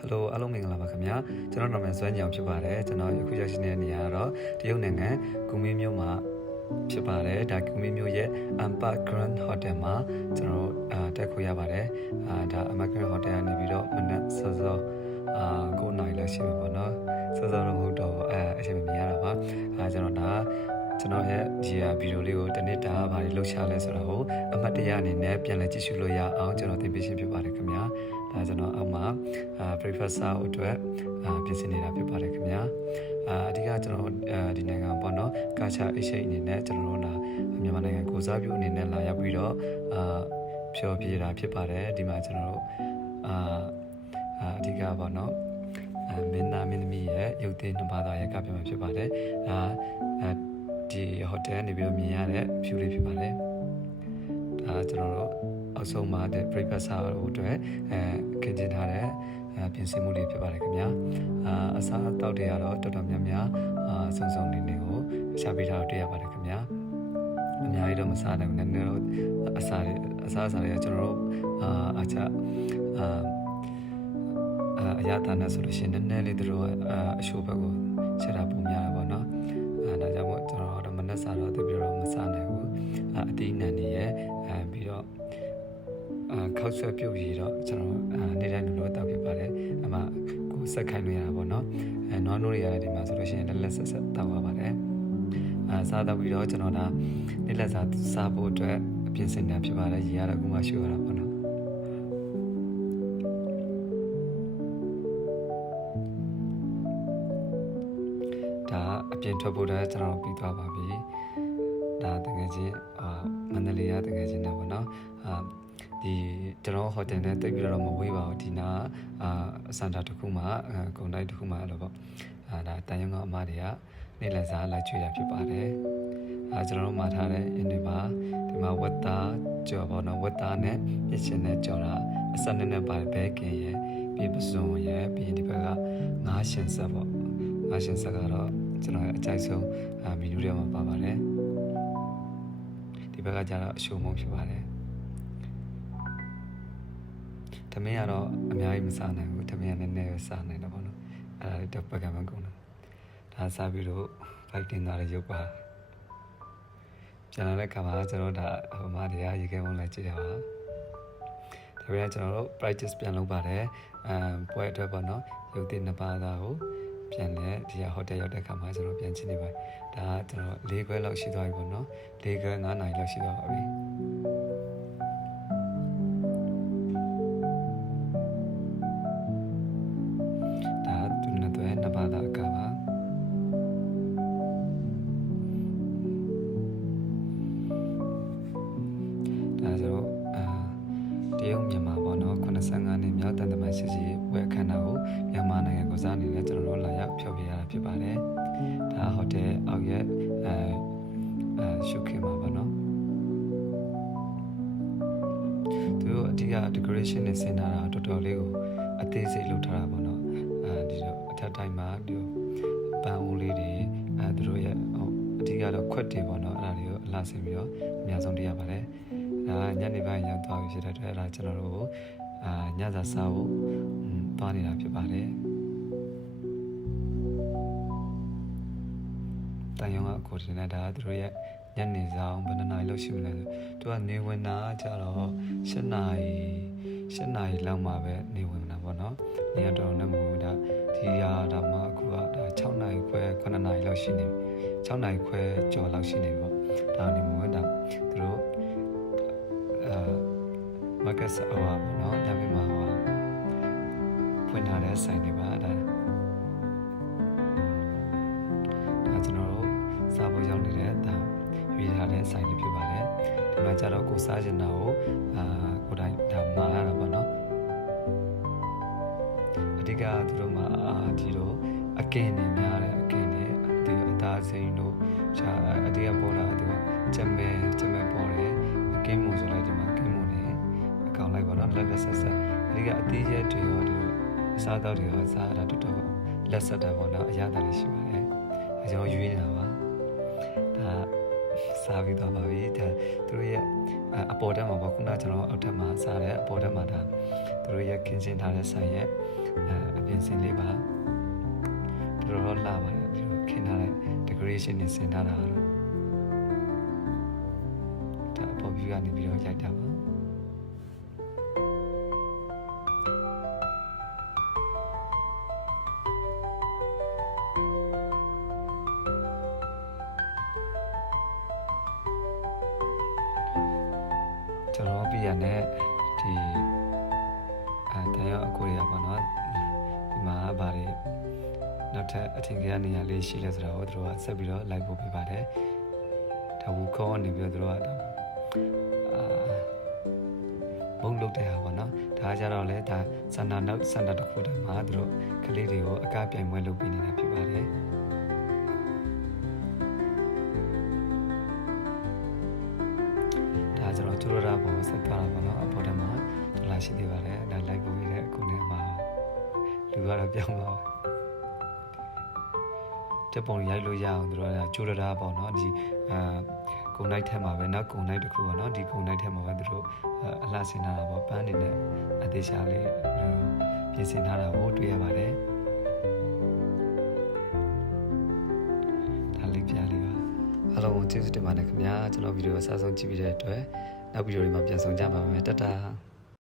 Hello အားလုံးမင်္ဂလာပါခင်ဗျာကျွန်တော်နာမည်စွမ်းညောင်ဖြစ်ပါတယ်ကျွန်တော်အခုရောက်ရှိနေတဲ့နေရာကတော့တရုတ်နိုင်ငံကူမင်းမြို့မှာဖြစ်ပါတယ်ဒါကူမင်းမြို့ရဲ့ Ampa Grand Hotel မှာကျွန်တော်တက်ခွင့်ရပါတယ်ဒါ Ampa Grand Hotel ကနေပြီးတော့မနက်စောစော9 နာရီလောက်ရှိပြီပေါ့နော်စောစောတော့မဟုတ်တော့အချိန်မမြင်ရတာပါကျွန်တော်ရဲ့ဒီဗီဒီယိုလေးကိုတနေ့တာဘာတွေလုပ်ချလဲဆိုတာကိုအမှတ်တရအနေနဲ့ပြန်လည်ကြည့်ရှုလို့ရအောင်ကျွန်တော်သင်ပေးရှင်းပြပါတယ်ခင်ဗျာဒါကျွန်တော်အောက်မှာprofessor အတွက်ပြင်ဆင်နေတာဖြစ်ပါတယ်ခင်ဗျာအဓိကကျွန်တော်ဒီနိုင်ငံပေါ့နော်ကာချာအရှိအနေနဲ့ကျွန်တော်တို့မြန်မာနိုင်ငံကိုစားပြုအနေနဲ့လာရောက်ပြီးတော့ဖြောပြတာဖြစ်ပါတယ်ဒီမှာကျွန်တော်တို့အဓိကပေါ့နော်မင်းသားမင်းသမီးရဲ့ရုပ်သင်နှစ်ပါးသားရဲ့ကပြမှာဖြစ်ပါတယ်ဒီဟိုတယ်နေပြီးတော့မြင်ရတဲ့ view လေးဖြစ်ပါတယ်ဒါကျွန်တော်တို့အောက်ဆုံးမှာတဲ့ professor တို့အတွက်ခင်းကျင်းထားတဲ့ပြင်ဆင်မှုတွေဖြစ်ပါတယ်ခင်ဗျာအစားအသောက်တွေကတော့တော်တော်များများစုံစုံနေနေကိုရှာပေးထားတော့တွေ့ရပါတယ်ခင်ဗျာအများကြီးတော့မစားနိုင်ဘူးနည်းနည်းတော့အစားတွေကကျွန်တော်တို့အရသာနဲ့ဆိုလို့ရှိရင်နည်းနည်းလေးတို့အရှိုးဘက်ကိုချက်တာပုံများတာပေါ့နော်ဒါကြောင့်မို့ကျွန်တော်တို့မနှက်စားတော့တပြည့်တော့မစားနိုင်ဘူးအသီးနှံတွေရဲ့ပြီးတော့ခောက်ဆွဲပြုတ်ပြီးတော့ကျွန်တော်နေ့တိုင်းလိုတောက်ဖြစ်ပါတယ်အမှကိုဆက်ခိုင်းလို့ရတာပေါ့နော်နွားနိုးတွေရတယ်ဒီမှာဆိုလို့ရှိရင်လက်ဆက်တောက်ရပါတယ်စားတော့ပြီးတော့ကျွန်တော်နေ့လက်စားဖို့အတွက်ပြင်ဆင်နေဖြစ်ပါတယ်ရေရတော့အခုမှရှိရတာပေါ့နော်ဒါအပြင်ထွက်ဖို့တော့ကျွန်တော်ပြီးသွားပါပြီဒါတကယ်ချင်းမန္တလေးရတကယ်ချင်းနေပေါ့နော်ဒီကျွန်တော်ဟိုတယ်နဲ့တိတ်ပြီးတော့မဝေးပါဘူးဒီနာစင်တာတစ်ခုမှာဂုံတိုက်တစ်ခုမှာအဲ့လိုပေါ့ဒါတန်ရုံကအမတွေကနေ့လည်စားလိုက်ချွေးတာဖြစ်ပါတယ်ကျွန်တော်တို့မှာထားတဲ့အင်းတွေပါဒီမှာဝက်သားကြော်ပေါ့နော်ဝက်သားနဲ့ပြည့်ချင်းနဲ့ကြော်တာအစနဲ့ပါတယ်ဘဲကင်ရဲ့ပြီးပစုံရဲ့ပြီးဒီဘက်ကငါးရှင်ဆက်ပေါ့ငါးရှင်ဆက်ကတော့ကျွန်တော်ရဲ့အကြိုက်ဆုံးမီနူတွေမှာပါပါတယ်ဒီဘက်ကကျတော့အရှိုးမုံဖြစ်ပါတယ်ထမင်းကတော့အများကြီးမစားနိုင်ဘူးထမင်းကနည်းနည်းပဲစားနိုင်တယ်ပေါ့နော်အဲ့ဒါလေးတော့ပကံမကုန်တာဒါစားပြီးတော့ဖိုက်တင်သားလေးရုပ်ပါပြန်လာတဲ့ခါမှာကျွန်တော်ဒါဟိုမှာတရားရေခဲပုံးလိုက်ကြည့်ရပါဒါပေမဲ့ကျွန်တော်တို့ practice ပြန်လုပ်ပါတယ်ပွဲအတွက်ပေါ့နော်ရုပ်သင်နှစ်ပါးသားကိုပြန်လဲဒီဟိုတယ်ရောက်တဲ့ခါမှာကျွန်တော်ပြန်ချင်းနေပါတယ်ဒါကကျွန်တော်၄ခွဲလောက်ရှိသွားပြီပေါ့နော်၄ခွဲ9 နာရီလောက်ရှိသွားပါပြီတရုတ်မြန်မာပေါ့နော်85နှစ်မြောက်တန်တမန်ရှိရှိဝယ်အခမ်းအနားကိုမြန်မာနိုင်ငံကိုစားနေတဲ့ကျွန်တော်တို့လာရောက်ဖျော်ဖြေရတာဖြစ်ပါတယ်ဒါဟိုတယ်အောက်ရဲ့ရှုခင်းမှာပေါ့နော်သူတို့အဓိက decoration နဲ့ဆင်ထားတာတော်တော်လေးကိုအသေးစိတ်လုပ်ထားတာပေါ့နော်ဒီတော့အထက်တိုင်းမှာဒီပန်းဦးလေးတွေသူတို့ရဲ့အဓိကတော့ခွက်တွေပေါ့နော်အဲ့ဒါတွေကိုအလားဆင်ပြီးတော့အများဆုံးတွေ့ရပါတယ်ဒါညနေပိုင်းရောက်သွားပြီဖြစ်တဲ့အတွက်အဲ့ဒါကျွန်တော်တို့ညစာစားဖို့သွားနေတာဖြစ်ပါတယ်တန်ရုံကအကိုတင်နေတာသူတို့ရဲ့ညနေဆောင်ဘယ်နှစ်နာရီလောက်ရှိမလဲဆိုသူကနေဝင်တာကြတော့7 နာရီလောက်မှပဲနေဝင်တာပေါ့နော်နေရတော့လည်းမဟုတ်ဒါဒီဟာဒါမှအခုကဒါ6 နာရီခွဲ9 နာရီလောက်ရှိနေပြီ6 နာရီခွဲကျော်လောက်ရှိနေပြီပေါ့ဒါနေမဝင်တာသူတို့market hour ပေါ့နော်ညဘက်မှာဖွင့်ထားတဲ့ဆိုင်တွေပါဒါကျွန်တော်တို့စားဖို့ရောက်နေတဲ့ရွေးထားတဲ့ဆိုင်တွေဖြစ်ပါတယ်ဒီမှာကျတော့ကိုစားချင်တာကိုကိုတိုင်းဒါမှာရတာပေါ့နော်အဓိကသူတို့မှာဒီလိုအကင်းနေများတဲ့အကင်းနေဒီအသားစိမ်းတို့အဓိကပေါ်လာသူကချက်မဲပေါ်တယ်အကင်းမို့ဆိုလိုက်ဒီမှာအကင်းမို့နေအကောင်လိုက်ပေါ့နော်လက်ဆက်အဓိကအသေးရက်တွေရောဒီအစားတောက်တွေရောစားရတာတော်တော်လက်ဆက်တယ်ပေါ့နော်အရသာလေးရှိပါတယ်အဲကျွန်တော်ရွေးနေတာပါဒါစားပြီးတော့ပါပြီဒါသူတို့ရဲ့အပေါ်တက်မှာပေါ့ခုနကျွန်တော်အောက်ထပ်မှာစားတဲ့အပေါ်တက်မှာဒါသူတို့ရဲ့ခင်းကျင်းထားတဲ့ဆိုင်ရဲ့ အပြင်ဆင်လေးပါတော်တော်လှပါတယ်ပြီးတော့ခင်းထားတဲ့ decoration နဲ့ဆင်ထားတာတော့ဒါအပေါ် view ကနေပြီးတော့ရိုက်တာပါကျွန်တော်ပြရတဲ့ဒီတန်ရောအကိုရပါတော့ဒီမှာဗားတွေနောက်ထပ်အထင်ကြီးနေရာလေးရှိလဲဆိုတော့တို့ကဆက်ပြီးတော့ like ပို့ပေးပါတယ်ဒါဝူခေါင်းနေပြီးတော့တို့ကဘုံလုတ်တဲ့ဟာပေါ့နော်ဒါကြတော့လေဒါစန္ဒနောက်စန္ဒတစ်ခုတည်းမှာတို့ကလေးတွေကိုအကပြိုင်ပွဲလုပ်ပေးနေတာဖြစ်ပါတယ်ဒါကျွန်တော်ကျူရတာပေါ်ဆက်သွားတာပေါ့နော်အပေါ်ထဲမှာလာရှိသေးပါတယ်ဒါ like ပို့ပေးတဲ့အခုနဲ့မှာလူကတော့ပြောင်းသွားတက်ပုံရိုက်လို့ရအောင်တို့ကကျိုးရတာပေါ့နော်ဒီကုံနိုင်ထဲမှာပဲနောက်ကုံနိုင်တစ်ခုပေါ့နော်ဒီကုံနိုင်ထဲမှာပဲတို့အလှဆင်ထားတာပေါ့ပန်းနေနဲ့အသေးချာလေးပြင်ဆင်ထားတာကိုတွေ့ရပါတယ်ဒါလေးပြလေးပါအားလုံးကျေးဇူးတင်ပါတယ်ခင်ဗျာကျွန်တော်ဗီဒီယိုအစားဆုံးကြည့်ပြီးတဲ့အတွက်နောက်ဗီဒီယိုတွေမှာပြန်ဆောင်ကြပါမယ်တတာ